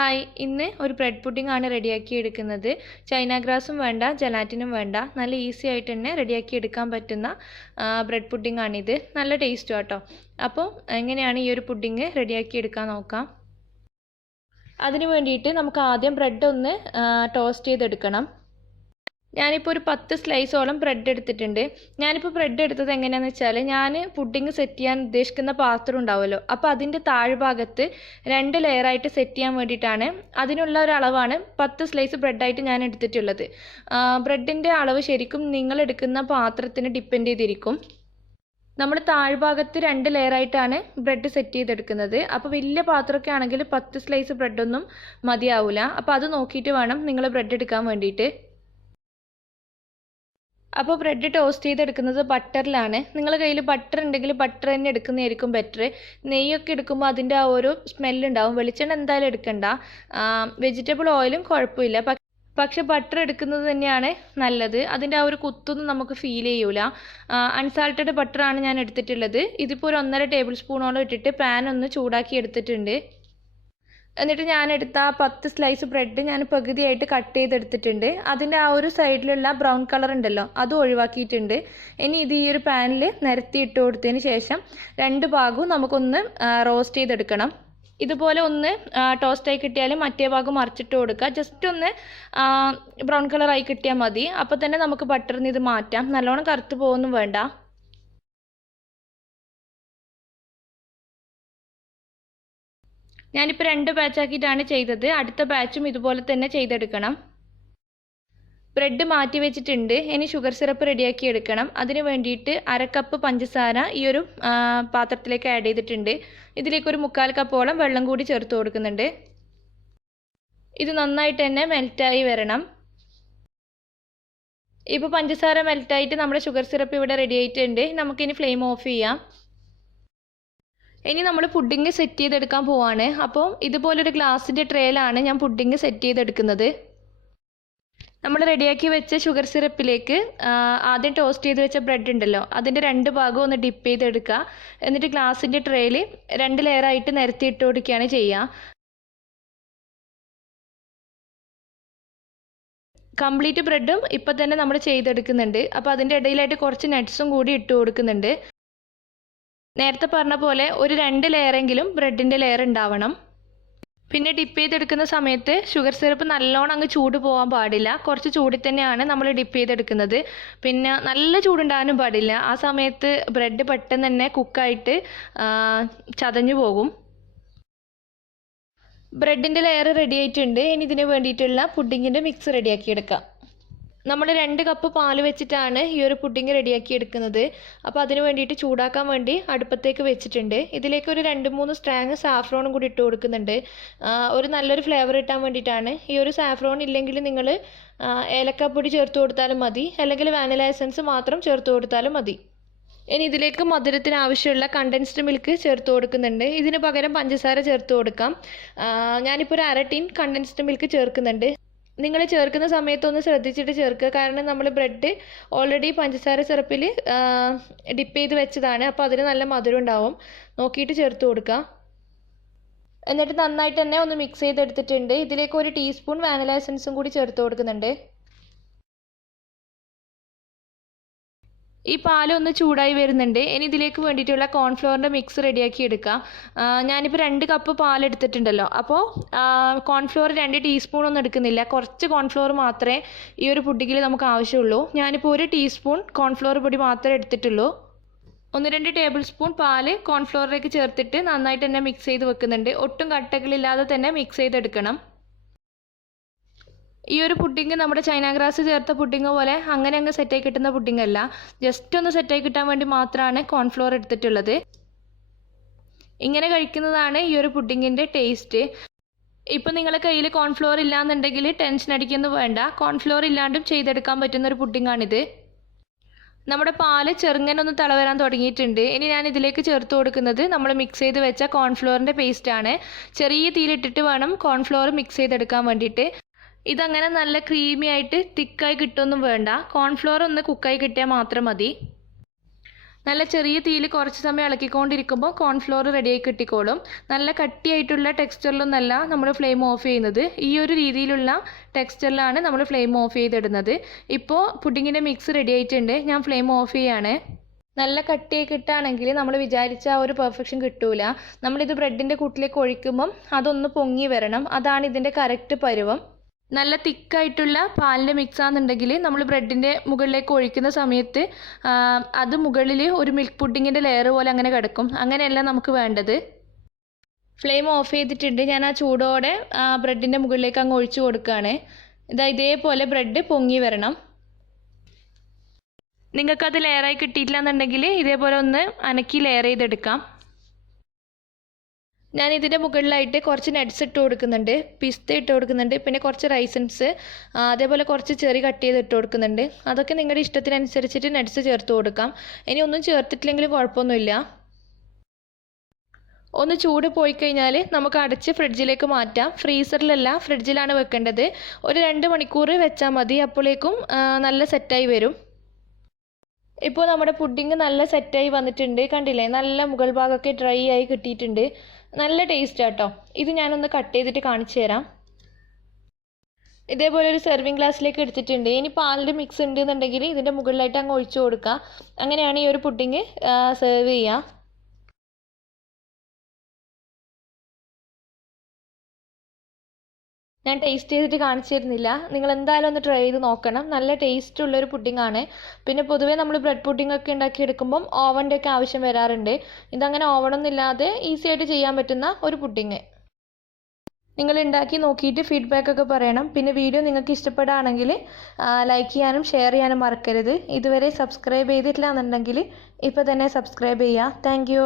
Hi, ഇന്ന് ഒരു bread pudding ആണ് റെഡിയാക്കി എടുക്കുന്നത്. ചൈന ഗ്രാസും വേണ്ട, ജലാറ്റിനും വേണ്ട, നല്ല ഈസി ആയിട്ട് തന്നെ റെഡിയാക്കി എടുക്കാൻ പറ്റുന്ന ബ്രെഡ് പുഡിംഗ് ആണിത്. നല്ല ടേസ്റ്റും കേട്ടോ. അപ്പോൾ എങ്ങനെയാണ് ഈ ഒരു പുഡിംഗ് റെഡിയാക്കി എടുക്കാൻ നോക്കാം. അതിന് വേണ്ടിയിട്ട് നമുക്ക് ആദ്യം ബ്രെഡ് ഒന്ന് ടോസ്റ്റ് ചെയ്തെടുക്കണം. ഞാനിപ്പോൾ ഒരു 10 സ്ലൈസോളം ബ്രെഡ് എടുത്തിട്ടുണ്ട്. ഞാനിപ്പോൾ ബ്രെഡ് എടുത്തത് എങ്ങനെയാണെന്ന് വെച്ചാൽ, ഞാൻ പുഡിംഗ് സെറ്റ് ചെയ്യാൻ ഉദ്ദേശിക്കുന്ന പാത്രം ഉണ്ടാവുമല്ലോ, അപ്പോൾ അതിൻ്റെ താഴ്ഭാഗത്ത് 2 ലെയറായിട്ട് സെറ്റ് ചെയ്യാൻ വേണ്ടിയിട്ടാണ്. അതിനുള്ള ഒരു അളവാണ് 10 സ്ലൈസ് ബ്രെഡായിട്ട് ഞാൻ എടുത്തിട്ടുള്ളത്. ബ്രെഡിൻ്റെ അളവ് ശരിക്കും നിങ്ങൾ എടുക്കുന്ന പാത്രത്തിന് ഡിപ്പെൻഡ് ചെയ്തിരിക്കും. നമ്മൾ താഴ്ഭാഗത്ത് 2 ലെയറായിട്ടാണ് ബ്രെഡ് സെറ്റ് ചെയ്തെടുക്കുന്നത്. അപ്പോൾ വലിയ പാത്രമൊക്കെ ആണെങ്കിൽ 10 സ്ലൈസ് ബ്രെഡൊന്നും മതിയാവില്ല. അപ്പോൾ അത് നോക്കിയിട്ട് വേണം നിങ്ങൾ ബ്രെഡ് എടുക്കാൻ വേണ്ടിയിട്ട്. അപ്പോൾ ബ്രെഡ് ടോസ്റ്റ് ചെയ്തെടുക്കുന്നത് ബട്ടറിലാണ്. നിങ്ങളുടെ കയ്യിൽ ബട്ടർ ഉണ്ടെങ്കിൽ ബട്ടർ തന്നെ എടുക്കുന്നതായിരിക്കും ബെറ്റർ. നെയ്യൊക്കെ എടുക്കുമ്പോൾ അതിൻ്റെ ആ ഒരു സ്മെല്ലുണ്ടാവും. വെളിച്ചെണ്ണ എന്തായാലും എടുക്കണ്ട. വെജിറ്റബിൾ ഓയിലും കുഴപ്പമില്ല, പക്ഷെ ബട്ടർ എടുക്കുന്നത് തന്നെയാണ് നല്ലത്. അതിൻ്റെ ആ ഒരു കുത്തൊന്നും നമുക്ക് ഫീൽ ചെയ്യൂല. അൺസാൾട്ടഡ് ബട്ടറാണ് ഞാൻ എടുത്തിട്ടുള്ളത്. ഇതിപ്പോൾ ഒരു 1.5 ടേബിൾ സ്പൂണോളം ഇട്ടിട്ട് പാൻ ഒന്ന് ചൂടാക്കി എടുത്തിട്ടുണ്ട്. എന്നിട്ട് ഞാൻ എടുത്ത 10 സ്ലൈസ് ബ്രെഡ് ഞാൻ പകുതിയായിട്ട് കട്ട് ചെയ്തെടുത്തിട്ടുണ്ട്. അതിൻ്റെ ആ ഒരു സൈഡിലുള്ള ബ്രൗൺ കളർ ഉണ്ടല്ലോ, അത് ഒഴിവാക്കിയിട്ടുണ്ട്. ഇനി ഇത് ഈ ഒരു പാനിൽ നിരത്തി ഇട്ട് കൊടുത്തതിന് ശേഷം 2 ഭാഗവും നമുക്കൊന്ന് റോസ്റ്റ് ചെയ്തെടുക്കണം. ഇതുപോലെ ഒന്ന് ടോസ്റ്റായി കിട്ടിയാലും മറ്റേ ഭാഗം മറിച്ചിട്ട് കൊടുക്കുക. ജസ്റ്റ് ഒന്ന് ബ്രൗൺ കളറായി കിട്ടിയാൽ മതി. അപ്പോൾ തന്നെ നമുക്ക് ബട്ടറിൽ നിന്ന് ഇത് മാറ്റാം. നല്ലോണം കറുത്ത് പോകുന്നും വേണ്ട. ഞാനിപ്പോൾ 2 ബാച്ചാക്കിയിട്ടാണ് ചെയ്തത്. അടുത്ത ബാച്ചും ഇതുപോലെ തന്നെ ചെയ്തെടുക്കണം. ബ്രെഡ് മാറ്റി വെച്ചിട്ടുണ്ട്. ഇനി ഷുഗർ സിറപ്പ് റെഡിയാക്കി എടുക്കണം. അതിന് വേണ്ടിയിട്ട് 1/2 കപ്പ് പഞ്ചസാര ഈ ഒരു പാത്രത്തിലേക്ക് ആഡ് ചെയ്തിട്ടുണ്ട്. ഇതിലേക്ക് ഒരു 3/4 കപ്പോളം വെള്ളം കൂടി ചേർത്ത് കൊടുക്കുന്നുണ്ട്. ഇത് നന്നായിട്ട് തന്നെ മെൽറ്റായി വരണം. ഇപ്പോൾ പഞ്ചസാര മെൽറ്റായിട്ട് നമ്മുടെ ഷുഗർ സിറപ്പ് ഇവിടെ റെഡി ആയിട്ടുണ്ട്. നമുക്കിനി ഫ്ലെയിം ഓഫ് ചെയ്യാം. ഇനി നമ്മൾ പുഡിംഗ് സെറ്റ് ചെയ്തെടുക്കാൻ പോവാണ്. അപ്പോൾ ഇതുപോലൊരു ഗ്ലാസിൻ്റെ ട്രേയിലാണ് ഞാൻ പുഡിംഗ് സെറ്റ് ചെയ്തെടുക്കുന്നത്. നമ്മൾ റെഡിയാക്കി വെച്ച ഷുഗർ സിറപ്പിലേക്ക് ആദ്യം ടോസ്റ്റ് ചെയ്ത് വെച്ച ബ്രെഡ് ഉണ്ടല്ലോ, അതിൻ്റെ 2 ഭാഗവും ഒന്ന് ഡിപ്പ് ചെയ്തെടുക്കുക. എന്നിട്ട് ഗ്ലാസിൻ്റെ ട്രേയിൽ 2 ലെയറായിട്ട് നിരത്തി ഇട്ട് കൊടുക്കുകയാണ് ചെയ്യുക. കംപ്ലീറ്റ് ബ്രെഡും ഇപ്പം തന്നെ നമ്മൾ ചെയ്തെടുക്കുന്നുണ്ട്. അപ്പോൾ അതിൻ്റെ ഇടയിലായിട്ട് കുറച്ച് നട്ട്സും കൂടി ഇട്ട് കൊടുക്കുന്നുണ്ട്. നേരത്തെ പറഞ്ഞ പോലെ ഒരു 2 ലെയറെങ്കിലും ബ്രെഡിൻ്റെ ലെയർ ഉണ്ടാവണം. പിന്നെ ഡിപ്പ് ചെയ്തെടുക്കുന്ന സമയത്ത് ഷുഗർ സിറപ്പ് നല്ലോണം അങ്ങ് ചൂട് പോകാൻ പാടില്ല. കുറച്ച് ചൂടിൽ തന്നെയാണ് നമ്മൾ ഡിപ്പ് ചെയ്തെടുക്കുന്നത്. പിന്നെ നല്ല ചൂടുണ്ടാകാനും പാടില്ല. ആ സമയത്ത് ബ്രെഡ് പെട്ടെന്ന് തന്നെ കുക്കായിട്ട് ചതഞ്ഞു പോകും. ബ്രെഡിൻ്റെ ലെയർ റെഡി ആയിട്ടുണ്ട്. ഇനി ഇതിന് വേണ്ടിയിട്ടുള്ള പുഡിങ്ങിൻ്റെ മിക്സ് റെഡിയാക്കി എടുക്കാം. നമ്മൾ 2 കപ്പ് പാല് വെച്ചിട്ടാണ് ഈ ഒരു പുഡിംഗ് റെഡിയാക്കി എടുക്കുന്നത്. അപ്പോൾ അതിന് വേണ്ടിയിട്ട് ചൂടാക്കാൻ വേണ്ടി അടുപ്പത്തേക്ക് വെച്ചിട്ടുണ്ട്. ഇതിലേക്ക് ഒരു 2-3 സ്ട്രാങ് സാഫ്രോണും കൂടി ഇട്ട് കൊടുക്കുന്നുണ്ട്. ഒരു നല്ലൊരു ഫ്ലേവർ കിട്ടാൻ വേണ്ടിയിട്ടാണ്. ഈ ഒരു സാഫ്രോൺ ഇല്ലെങ്കിൽ നിങ്ങൾ ഏലക്കാപ്പൊടി ചേർത്ത് കൊടുത്താലും മതി, അല്ലെങ്കിൽ വാനില എസൻസ് മാത്രം ചേർത്ത് കൊടുത്താലും മതി. ഇനി ഇതിലേക്ക് മധുരത്തിന് ആവശ്യമുള്ള കണ്ടൻസ്ഡ് മിൽക്ക് ചേർത്ത് കൊടുക്കുന്നുണ്ട്. ഇതിന് പകരം പഞ്ചസാര ചേർത്ത് കൊടുക്കാം. ഞാനിപ്പോൾ ഒരു 1/2 ടീൻ കണ്ടൻസ്ഡ് മിൽക്ക് ചേർക്കുന്നുണ്ട്. നിങ്ങൾ ചേർക്കുന്ന സമയത്തൊന്ന് ശ്രദ്ധിച്ചിട്ട് ചേർക്കുക. കാരണം നമ്മൾ ബ്രെഡ് ഓൾറെഡി പഞ്ചസാര സിറപ്പിൽ ഡിപ്പ് ചെയ്ത് വെച്ചതാണ്. അപ്പോൾ അതിന് നല്ല മധുരം ഉണ്ടാവും. നോക്കിയിട്ട് ചേർത്ത് കൊടുക്കുക. എന്നിട്ട് നന്നായിട്ട് തന്നെ ഒന്ന് മിക്സ് ചെയ്തെടുത്തിട്ടുണ്ട്. ഇതിലേക്ക് 1 ടീസ്പൂൺ വാനില എസൻസും കൂടി ചേർത്ത് കൊടുക്കുന്നുണ്ട്. ഈ പാലൊന്ന് ചൂടായി വരുന്നുണ്ട്. ഇനി ഇതിലേക്ക് വേണ്ടിയിട്ടുള്ള കോൺഫ്ലോറിൻ്റെ മിക്സ് റെഡിയാക്കി എടുക്കാം. ഞാനിപ്പോൾ 2 കപ്പ് പാലെടുത്തിട്ടുണ്ടല്ലോ, അപ്പോൾ കോൺഫ്ലോർ 2 ടീസ്പൂൺ ഒന്നും എടുക്കുന്നില്ല. കുറച്ച് കോൺഫ്ലോർ മാത്രമേ ഈ ഒരു പുഡിങ്ങിൽ നമുക്ക് ആവശ്യമുള്ളൂ. ഞാനിപ്പോൾ 1 ടീസ്പൂൺ കോൺഫ്ലോർ പൊടി മാത്രമേ എടുത്തിട്ടുള്ളൂ. 1-2 ടേബിൾ സ്പൂൺ പാല് കോൺഫ്ലോറിലേക്ക് ചേർത്തിട്ട് നന്നായിട്ട് തന്നെ മിക്സ് ചെയ്ത് വെക്കുന്നുണ്ട്. ഒട്ടും കട്ടകളില്ലാതെ തന്നെ മിക്സ് ചെയ്തെടുക്കണം. ഈ ഒരു പുഡിംഗ് നമ്മുടെ ചൈന ഗ്രാസ് ചേർത്ത പുഡിംഗ് പോലെ അങ്ങനെ അങ്ങ് സെറ്റായി കിട്ടുന്ന പുഡിംഗ് അല്ല. ജസ്റ്റ് ഒന്ന് സെറ്റായി കിട്ടാൻ വേണ്ടി മാത്രമാണ് കോൺഫ്ലോർ എടുത്തിട്ടുള്ളത്. ഇങ്ങനെ കഴിക്കുന്നതാണ് ഈ ഒരു പുഡിങ്ങിൻ്റെ ടേസ്റ്റ്. ഇപ്പം നിങ്ങളുടെ കയ്യിൽ കോൺഫ്ലോർ ഇല്ലാന്നുണ്ടെങ്കിൽ ടെൻഷൻ അടിക്കുന്നു വേണ്ട. കോൺഫ്ലോർ ഇല്ലാണ്ടും ചെയ്തെടുക്കാൻ പറ്റുന്ന ഒരു പുഡിങ്ങാണിത്. നമ്മുടെ പാല് ചെറുങ്ങനൊന്ന് തിളവരാൻ തുടങ്ങിയിട്ടുണ്ട്. ഇനി ഞാൻ ഇതിലേക്ക് ചേർത്ത് കൊടുക്കുന്നത് നമ്മൾ മിക്സ് ചെയ്ത് വെച്ച കോൺഫ്ലോറിൻ്റെ പേസ്റ്റാണ്. ചെറിയ തീയിലിട്ടിട്ട് വേണം കോൺഫ്ലോർ മിക്സ് ചെയ്തെടുക്കാൻ വേണ്ടിയിട്ട്. ഇതങ്ങനെ നല്ല ക്രീമി ആയിട്ട് തിക്കായി കിട്ടുമൊന്നും വേണ്ട. കോൺഫ്ലോർ ഒന്ന് കുക്കായി കിട്ടിയാൽ മാത്രം മതി. നല്ല ചെറിയ തീയിൽ കുറച്ച് സമയം ഇളക്കിക്കൊണ്ടിരിക്കുമ്പോൾ കോൺഫ്ലോർ റെഡിയായി കിട്ടിക്കോളും. നല്ല കട്ടിയായിട്ടുള്ള ടെക്സ്ചറിലൊന്നല്ല നമ്മൾ ഫ്ലെയിം ഓഫ് ചെയ്യുന്നത്. ഈ ഒരു രീതിയിലുള്ള ടെക്സ്ചറിലാണ് നമ്മൾ ഫ്ലെയിം ഓഫ് ചെയ്തിടുന്നത്. ഇപ്പോൾ പുഡിങ്ങിൻ്റെ മിക്സ് റെഡി ആയിട്ടുണ്ട്. ഞാൻ ഫ്ലെയിം ഓഫ് ചെയ്യാണ്. നല്ല കട്ടിയായി കിട്ടുകയാണെങ്കിൽ നമ്മൾ വിചാരിച്ച ആ ഒരു പെർഫെക്ഷൻ കിട്ടൂല. നമ്മളിത് ബ്രെഡിൻ്റെ കൂട്ടിലേക്ക് ഒഴിക്കുമ്പം അതൊന്ന് പൊങ്ങി വരണം. അതാണ് ഇതിൻ്റെ കറക്റ്റ് പരുവം. നല്ല തിക്കായിട്ടുള്ള പാലിൻ്റെ മിക്സ് ആണെന്നുണ്ടെങ്കിൽ നമ്മൾ ബ്രെഡിൻ്റെ മുകളിലേക്ക് ഒഴിക്കുന്ന സമയത്ത് അത് മുകളിൽ ഒരു മിൽക്ക് പുഡിങ്ങിൻ്റെ ലെയർ പോലെ അങ്ങനെ കിടക്കും. അങ്ങനെയല്ല നമുക്ക് വേണ്ടത്. ഫ്ലെയിം ഓഫ് ചെയ്തിട്ടുണ്ട്. ഞാൻ ആ ചൂടോടെ ബ്രെഡിൻ്റെ മുകളിലേക്ക് അങ്ങ് ഒഴിച്ചു കൊടുക്കുകയാണ്. ഇതേപോലെ ബ്രെഡ് പൊങ്ങി വരണം. നിങ്ങൾക്കത് ലെയറായി കിട്ടിയിട്ടില്ല എന്നുണ്ടെങ്കിൽ ഇതേപോലെ ഒന്ന് അനക്കി ലെയർ ചെയ്തെടുക്കാം. ഞാൻ ഇതിൻ്റെ മുകളിലായിട്ട് കുറച്ച് നട്ട്സ് ഇട്ട് കൊടുക്കുന്നുണ്ട്, പിസ്ത ഇട്ട് കൊടുക്കുന്നുണ്ട്, പിന്നെ കുറച്ച് റൈസൻസ്, അതേപോലെ കുറച്ച് ചെറി കട്ട് ചെയ്ത് ഇട്ട് കൊടുക്കുന്നുണ്ട്. അതൊക്കെ നിങ്ങളുടെ ഇഷ്ടത്തിനനുസരിച്ചിട്ട് നട്ട്സ് ചേർത്ത് കൊടുക്കാം. ഇനി ഒന്നും ചേർത്തിട്ടില്ലെങ്കിലും കുഴപ്പമൊന്നുമില്ല. ഒന്ന് ചൂട് പോയി കഴിഞ്ഞാൽ നമുക്ക് അടച്ച് ഫ്രിഡ്ജിലേക്ക് മാറ്റാം. ഫ്രീസറിലല്ല, ഫ്രിഡ്ജിലാണ് വെക്കേണ്ടത്. ഒരു 2 മണിക്കൂർ വെച്ചാൽ മതി. അപ്പോഴേക്കും നല്ല സെറ്റായി വരും. ഇപ്പോൾ നമ്മുടെ പുഡിങ് നല്ല സെറ്റായി വന്നിട്ടുണ്ട്. കണ്ടില്ലേ, നല്ല മുകൾ ഭാഗമൊക്കെ ഡ്രൈ ആയി കിട്ടിയിട്ടുണ്ട്. നല്ല ടേസ്റ്റ് ആട്ടോ. ഇത് ഞാനൊന്ന് കട്ട് ചെയ്തിട്ട് കാണിച്ചു തരാം. ഇതേപോലെ ഒരു സെർവിങ് ഗ്ലാസ്സിലേക്ക് എടുത്തിട്ടുണ്ട്. ഇനി പാലിൻ്റെ മിക്സ് ഉണ്ടെന്നുണ്ടെങ്കിൽ ഇതിൻ്റെ മുകളിലായിട്ട് അങ്ങ് ഒഴിച്ചു കൊടുക്കുക. അങ്ങനെയാണ് ഈ ഒരു പുഡിങ് സെർവ് ചെയ്യുക. ഞാൻ ടേസ്റ്റ് ചെയ്തിട്ട് കാണിച്ചു തരുന്നില്ല. നിങ്ങൾ എന്തായാലും ഒന്ന് ട്രൈ ചെയ്ത് നോക്കണം. നല്ല ടേസ്റ്റ് ഉള്ളൊരു പുഡിങ്ങാണ്. പിന്നെ പൊതുവേ നമ്മൾ ബ്രെഡ് പുഡിംഗ് ഒക്കെ ഉണ്ടാക്കിയെടുക്കുമ്പം ഓവൻ്റെ ഒക്കെ ആവശ്യം വരാറുണ്ട്. ഇതങ്ങനെ ഓവണൊന്നും ഇല്ലാതെ ഈസി ആയിട്ട് ചെയ്യാൻ പറ്റുന്ന ഒരു പുഡിങ്. നിങ്ങൾ ഉണ്ടാക്കി നോക്കിയിട്ട് ഫീഡ്ബാക്ക് ഒക്കെ പറയണം. പിന്നെ വീഡിയോ നിങ്ങൾക്ക് ഇഷ്ടപ്പെടുകയാണെങ്കിൽ ലൈക്ക് ചെയ്യാനും ഷെയർ ചെയ്യാനും മറക്കരുത്. ഇതുവരെ സബ്സ്ക്രൈബ് ചെയ്തിട്ടില്ല എന്നുണ്ടെങ്കിൽ ഇപ്പോൾ തന്നെ സബ്സ്ക്രൈബ് ചെയ്യുക. താങ്ക്